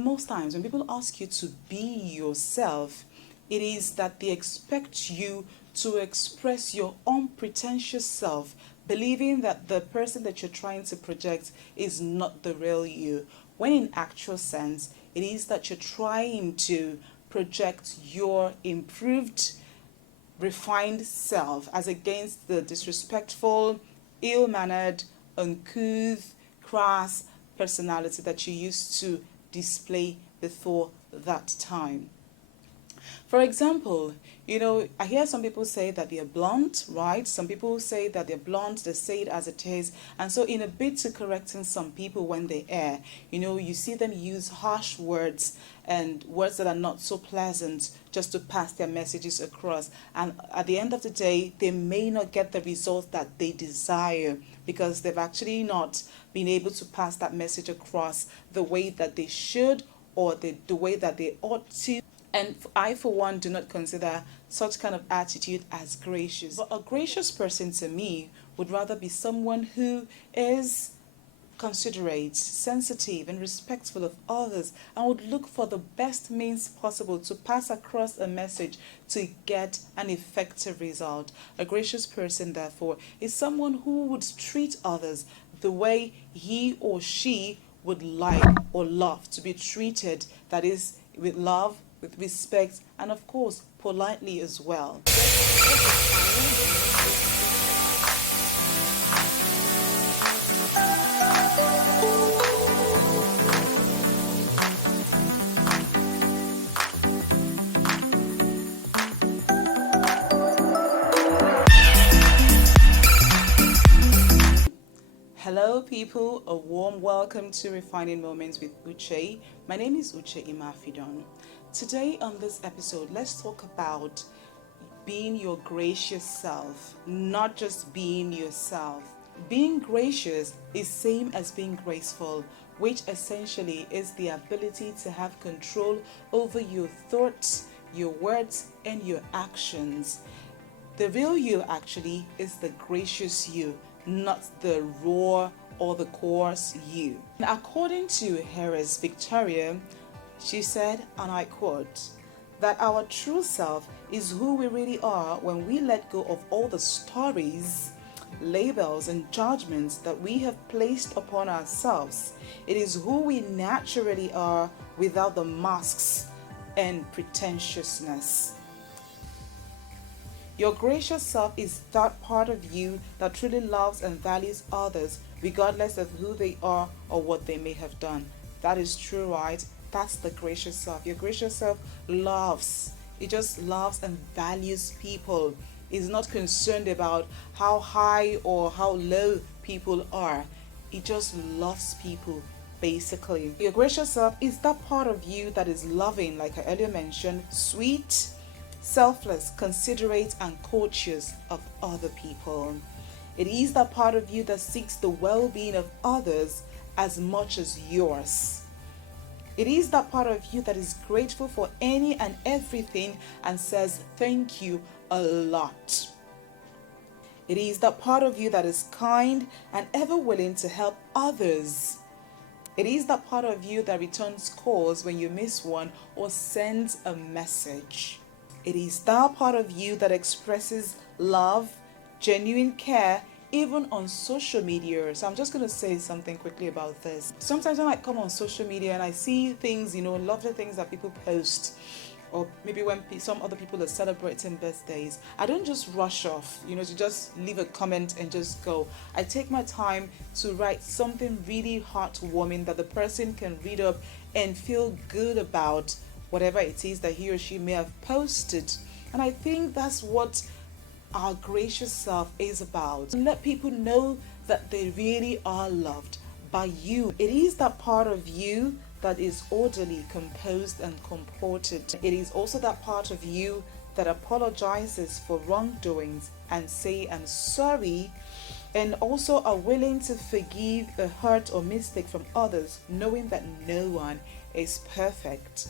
Most times when people ask you to be yourself, it is that they expect you to express your unpretentious self, believing that the person that you're trying to project is not the real you. When in actual sense, it is that you're trying to project your improved, refined self as against the disrespectful, ill-mannered, uncouth, crass personality that you used to display before that time. For example, I hear some people say that they're blunt, right? Some people say that they're blunt, they say it as it is. And so in a bid to correcting some people when they err, you see them use harsh words and words that are not so pleasant just to pass their messages across. And at the end of the day, they may not get the result that they desire because they've actually not been able to pass that message across the way that they should or the way that they ought to. And I, for one, do not consider such kind of attitude as gracious. But a gracious person to me would rather be someone who is considerate, sensitive, and respectful of others, and would look for the best means possible to pass across a message to get an effective result. A gracious person, therefore, is someone who would treat others the way he or she would like or love to be treated, that is, with love, with respect, and of course, politely as well. Hello people, a warm welcome to Refining Moments with Uche. My name is Uche Imafidon. Today on this episode, let's talk about being your gracious self, not just being yourself. Being gracious is same as being graceful, which essentially is the ability to have control over your thoughts, your words, and your actions. The real you actually is the gracious you, not the raw or the coarse you. According to Harris Victoria, she said, and I quote, that our true self is who we really are when we let go of all the stories, labels, and judgments that we have placed upon ourselves. It is who we naturally are without the masks and pretentiousness. Your gracious self is that part of you that truly loves and values others, regardless of who they are or what they may have done. That is true, right? That's the gracious self. Your gracious self loves. It just loves and values people. It's not concerned about how high or how low people are. It just loves people, basically. Your gracious self is that part of you that is loving, like I earlier mentioned, sweet, selfless, considerate, and courteous of other people. It is that part of you that seeks the well-being of others as much as yours. It is that part of you that is grateful for any and everything and says thank you a lot. It is that part of you that is kind and ever willing to help others. It is that part of you that returns calls when you miss one or sends a message. It is that part of you that expresses love, genuine care, even on social media. So I'm just going to say something quickly about this. Sometimes when I come on social media and I see things, lovely things that people post, or maybe when some other people are celebrating birthdays, I don't just rush off, to just leave a comment and just go. I take my time to write something really heartwarming that the person can read up and feel good about whatever it is that he or she may have posted. And I think that's what our gracious self is about. Let people know that they really are loved by you. It is that part of you that is orderly, composed, and comported. It is also that part of you that apologizes for wrongdoings and say I'm sorry, and also are willing to forgive a hurt or mistake from others, knowing that no one is perfect.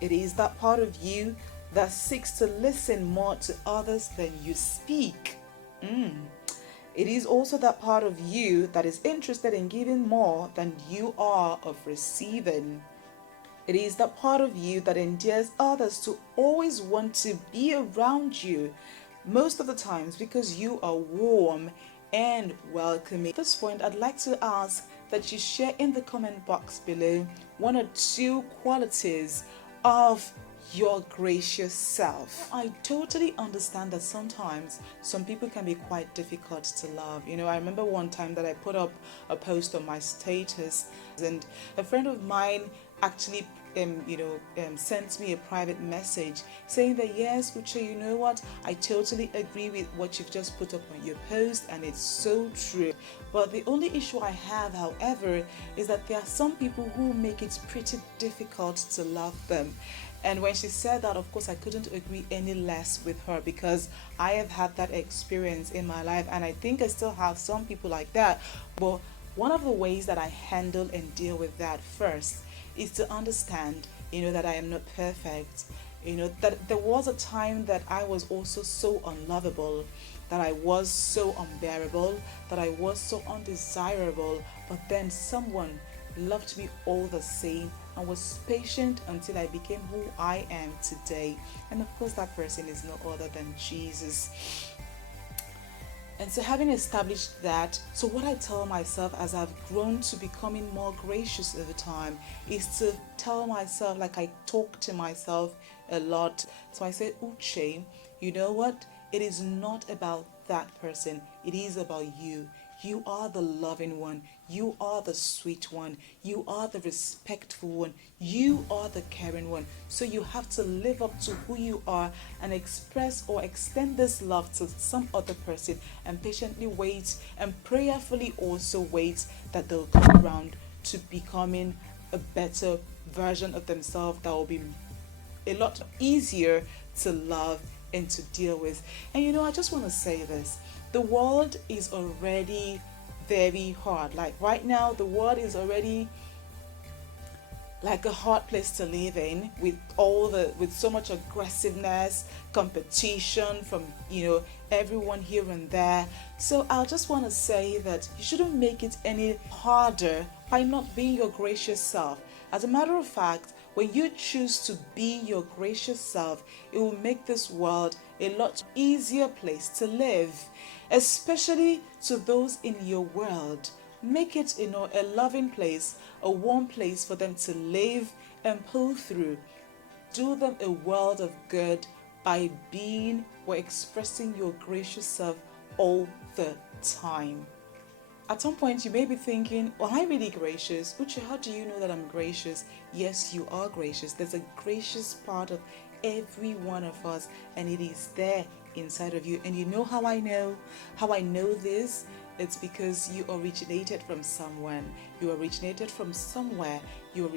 It is that part of you that seeks to listen more to others than you speak. It is also that part of you that is interested in giving more than you are of receiving. It is that part of you that endears others to always want to be around you most of the times because you are warm and welcoming. At this point, I'd like to ask that you share in the comment box below one or two qualities of your gracious self. I totally understand that sometimes some people can be quite difficult to love. I remember one time that I put up a post on my status, and a friend of mine actually sent me a private message saying that, yes, Uche, you know what, I totally agree with what you've just put up on your post, and it's so true. But the only issue I have, however, is that there are some people who make it pretty difficult to love them. And when she said that, of course, I couldn't agree any less with her, because I have had that experience in my life, and I think I still have some people like that. But one of the ways that I handle and deal with that first is to understand, that I am not perfect. That there was a time that I was also so unlovable, that I was so unbearable, that I was so undesirable, but then someone loved me all the same and was patient until I became who I am today. And of course, that person is no other than Jesus. And so, having established that, so what I tell myself as I've grown to becoming more gracious over time is to tell myself, like I talk to myself a lot. So I say, Uche, you know what? It is not about that person. It is about you. You are the loving one. You are the sweet one. You are the respectful one. You are the caring one. So you have to live up to who you are and express or extend this love to some other person, and patiently wait and prayerfully also wait that they'll come around to becoming a better version of themselves that will be a lot easier to love and to deal with. And I just want to say this. The world is already very hard. Like right now, the world is already like a hard place to live in, with so much aggressiveness, competition from everyone here and there. So I just want to say that you shouldn't make it any harder by not being your gracious self. As a matter of fact, when you choose to be your gracious self, it will make this world a lot easier place to live, especially to those in your world. Make it, a loving place, a warm place for them to live and pull through. Do them a world of good by being or expressing your gracious self all the time. At some point, you may be thinking, well, I'm really gracious. Uche, how do you know that I'm gracious? Yes, you are gracious. There's a gracious part of every one of us, and it is there inside of you. And you know how I know? How I know this? It's because you originated from someone. You originated from somewhere. Your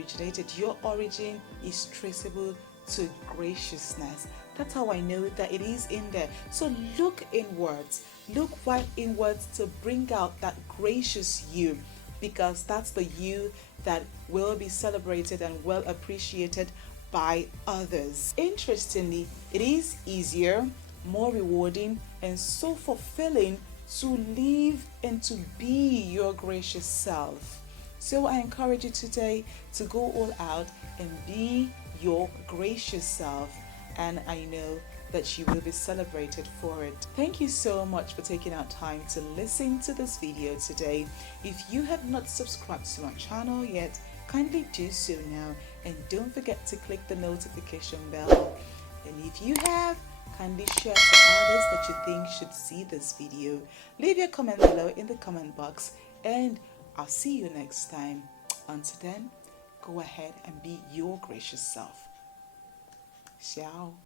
origin is traceable to graciousness. That's how I know that it is in there. So look inwards. Look right inwards to bring out that gracious you, because that's the you that will be celebrated and well appreciated by others. Interestingly, it is easier, more rewarding, and so fulfilling to live and to be your gracious self. So I encourage you today to go all out and be your gracious self, and I know that you will be celebrated for it. Thank you so much for taking out time to listen to this video today. If you have not subscribed to my channel yet, kindly do so now, and don't forget to click the notification bell. And if you have, kindly share to others that you think should see this video. Leave your comment below in the comment box, and I'll see you next time. Until then, go ahead and be your gracious self. Ciao.